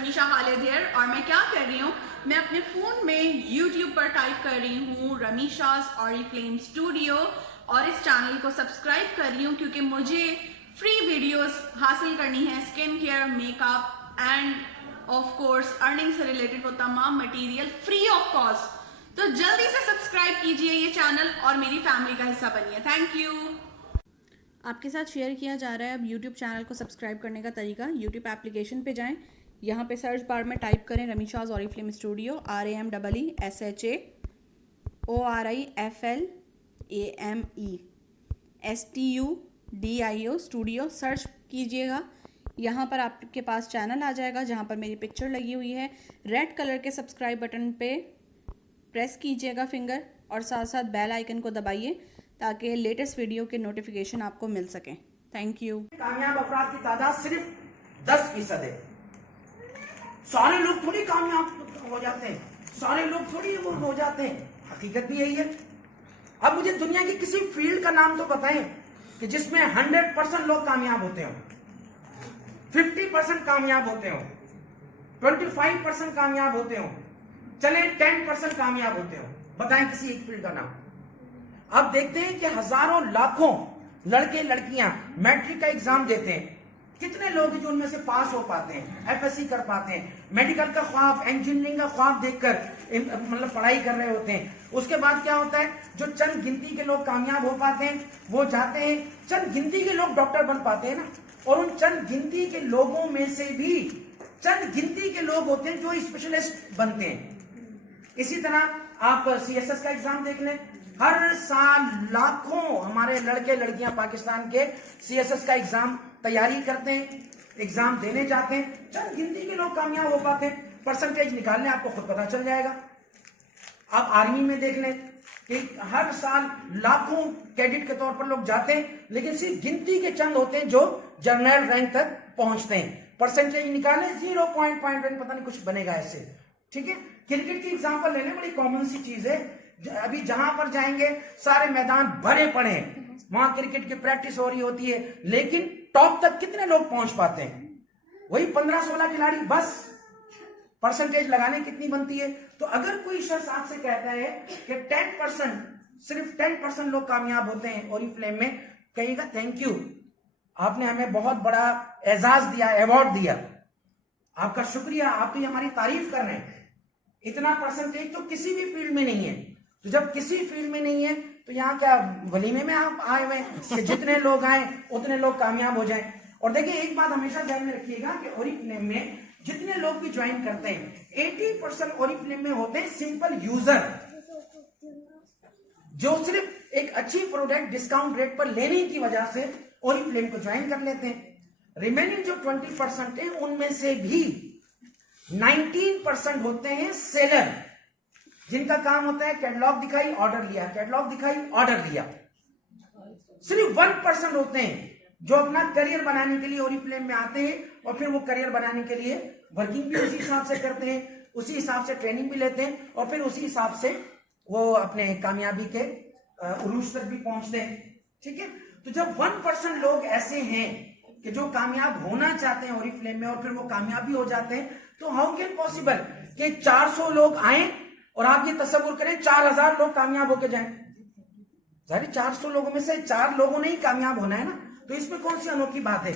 रमीशा Khalid here. और मैं क्या कर रही हूँ, मैं अपने फ़ोन में YouTube पर टाइप कर रही हूँ रमीशा's ऑरिफ्लेम स्टूडियो और इस चैनल को सब्सक्राइब कर रही हूँ क्योंकि मुझे फ्री वीडियोस हासिल करनी है skin care, makeup end of course earning से रिलेटेड वो तमाम मटेरियल फ्री ऑफ कॉस्ट। तो जल्दी से सब्सक्राइब कीजिए ये चैनल और मेरी फैमिली का हिस्सा बनिए। Thank you. आपके साथ शेयर किया जा रहा है अब YouTube चैनल को सब्सक्राइब करने का तरीका। YouTube एप्लीकेशन पे जाएं, यहाँ पे सर्च बार में टाइप करें Rameesha's Oriflame studio, RAMEESHAORIFLAME studio search कीजिएगा। यहाँ पर आपके पास चैनल आ जाएगा जहाँ पर मेरी पिक्चर लगी हुई है। रेड कलर के सब्सक्राइब बटन पे प्रेस कीजिएगा फिंगर और साथ साथ बेल आइकन को दबाइए ताकि लेटेस्ट वीडियो के नोटिफिकेशन आपको मिल सकें। Thank you. कामयाब अफराद की तादाद सिर्फ 10% है। सारे लोग थोड़ी कामयाब हो जाते हैं, सारे लोग थोड़ी वो हो जाते हैं। हकीकत भी यही है। अब मुझे दुनिया की किसी फील्ड का नाम तो बताएं कि जिसमें 100% लोग कामयाब होते हो, 50% कामयाब होते हो, 25% कामयाब होते हो, चले 10% कामयाब होते हो। बताएं किसी एक फील्ड का नाम। अब देखते हैं कि हजारों लाखों लड़के लड़कियां मैट्रिक का एग्जाम देते हैं, कितने लोग जो उनमें से पास हो पाते हैं, एफएससी कर पाते हैं, मेडिकल का ख्वाब, इंजीनियरिंग का ख्वाब देखकर मतलब पढ़ाई कर रहे होते हैं। उसके बाद क्या होता है, जो चंद गिनती के लोग कामयाब हो पाते हैं वो जाते हैं, चंद गिनती के लोग डॉक्टर बन पाते हैं ना, और उन चंद गिनती के लोगों में से भी चंद गिनती के लोग होते हैं जो स्पेशलिस्ट बनते हैं। इसी तरह आप सीएसएस का एग्जाम देख लें, हर साल लाखों हमारे लड़के लड़कियां पाकिस्तान के सीएसएस का एग्जाम तैयारी करते हैं, एग्जाम देने जाते हैं। चंद गिनती के लोग कामयाब हो पाते हैं। परसेंटेज निकाल लें, आपको खुद पता चल जाएगा। आप आर्मी में देख लें कि हर साल लाखों कैडेट के तौर पर लोग जाते हैं, लेकिन सिर्फ गिनती के चंद होते हैं जो जनरल रैंक तक पहुंचते हैं। परसेंटेज निकालें 0.1 पता नहीं कुछ बनेगा ऐसे। ठीक है, क्रिकेट की एग्जाम्पल ले लें, बड़ी कॉमन सी चीज है। अभी जहां पर जाएंगे सारे मैदान भरे पड़े हैं, वहां क्रिकेट की प्रैक्टिस हो रही होती है, लेकिन टॉप तक कितने लोग पहुंच पाते हैं? वही 15-16 खिलाड़ी बस। परसेंटेज लगाने कितनी बनती है? तो अगर कोई शख्स आपसे कहता है कि 10%, सिर्फ 10% लोग कामयाब होते हैं ऑरिफ्लेम में, कहिएगा थैंक यू, आपने हमें बहुत बड़ा एजाज दिया, अवार्ड दिया, आपका शुक्रिया, आप तो हमारी तारीफ कर रहे हैं। इतना परसेंटेज तो किसी भी फील्ड में नहीं है। तो जब किसी फील्ड में नहीं है तो यहाँ क्या वलीमे में आप आए हुए कि जितने लोग आए उतने लोग कामयाब हो जाएं। और देखिए एक बात हमेशा ध्यान में रखिएगा कि ऑरिफ्लेम में जितने लोग भी ज्वाइन करते हैं 80% ऑरिफ्लेम में होते हैं सिंपल यूजर, जो सिर्फ एक अच्छी प्रोडक्ट डिस्काउंट रेट पर लेने की वजह से ऑरिफ्लेम को ज्वाइन कर लेते हैं। रिमेनिंग जो 20% है उनमें से भी 19% होते हैं सेलर, जिनका काम होता है कैटलॉग दिखाई ऑर्डर लिया, कैटलॉग दिखाई ऑर्डर लिया। सिर्फ 1% होते हैं जो अपना करियर बनाने के लिए ऑरिफ्लेम में आते हैं और फिर वो करियर बनाने के लिए वर्किंग भी उसी हिसाब से करते हैं, उसी हिसाब से ट्रेनिंग भी लेते हैं और फिर उसी हिसाब से वो अपने कामयाबी के उरूज तक भी पहुंचते हैं। ठीक है, तो जब 1% लोग ऐसे हैं कि जो कामयाब होना चाहते हैं ऑरिफ्लेम में और फिर वो कामयाब भी हो जाते हैं, तो हाउ कैन पॉसिबल कि 400 लोग आए और आप ये तस्वीर करें 4000 लोग कामयाब होकर जाएं? सारे 400 लोगों में से 4 लोगों ने ही कामयाब होना है ना, तो इसमें कौन सी अनोखी बात है?